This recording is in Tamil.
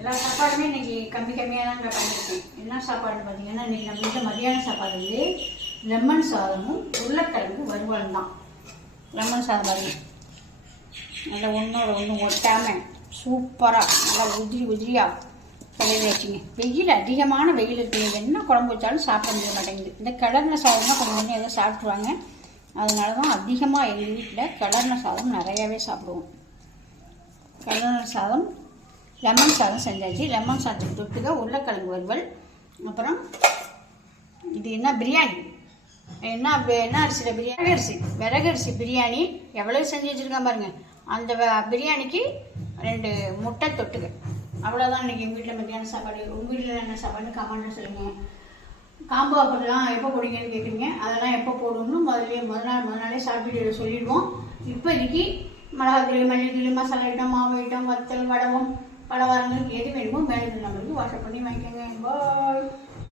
எல்லா சாப்பாடுமே இன்றைக்கி கம்மியாக தான் பண்ணியிருக்கேன். என்ன சாப்பாடுன்னு பார்த்தீங்கன்னா, இன்றைக்கி நம்ம வீட்டில் மதியான சாப்பாடு வந்து லெமன் சாதமும் உருளைக்கிழங்கு வறுவல் தான். லெமன் சாதம் பாருங்க, நல்லா ஒன்றோட ஒன்று ஒட்டாமல் சூப்பராக நல்லா உதிரியாக கடையில் வச்சுங்க. வெயில் அதிகமான வெயில் இருக்குது, என்ன குழம்பு வச்சாலும் சாப்பிட முடிய மாட்டேங்குது. இந்த கிளர்ன சாதம்னா கொஞ்சம் எதாவது சாப்பிட்ருவாங்க. அதனால தான் அதிகமாக எங்கள் வீட்டில் கிளர்ன சாதம் நிறையாவே சாப்பிடுவோம். கிளர்ன சாதம் லெமன் சாதம் செஞ்சாச்சு. லெமன் சாதத்துக்கு தொட்டுக்க உருளைக்கிழங்கு வறுவல். அப்புறம் இது என்ன பிரியாணி, என்ன அரிசியில் பிரியாணி, விறகரிசி பிரியாணி எவ்வளோ செஞ்சு வச்சுருக்கேன் பாருங்கள். அந்த பிரியாணிக்கு 2 முட்டை தொட்டுக்க. அவ்வளோதான் இன்றைக்கி எங்கள் வீட்டில் மத்தியான சாப்பாடு. உங்கள் வீட்டில் என்ன சாப்பாடுன்னு கமெண்ட்டில் சொல்லுங்கள். காம்போ ஆஃபர்லாம் எப்போ போடுவீங்கன்னு கேட்குறீங்க. அதெல்லாம் எப்போ போடணும்னு முதல் நாளே ஷார்ட் வீடியோவில் சொல்லிடுவோம். இப்போதைக்கு மிளகாத்தூள், மல்லித்தூள், மசாலா ஐட்டம், மாவு ஐட்டம், வத்தல், வடகம், பலவாரங்களுக்கு எது வேணுமோ மேலே நம்பருக்கு வாட்ஸ்அப் பண்ணி வாங்கிக்கோங்க.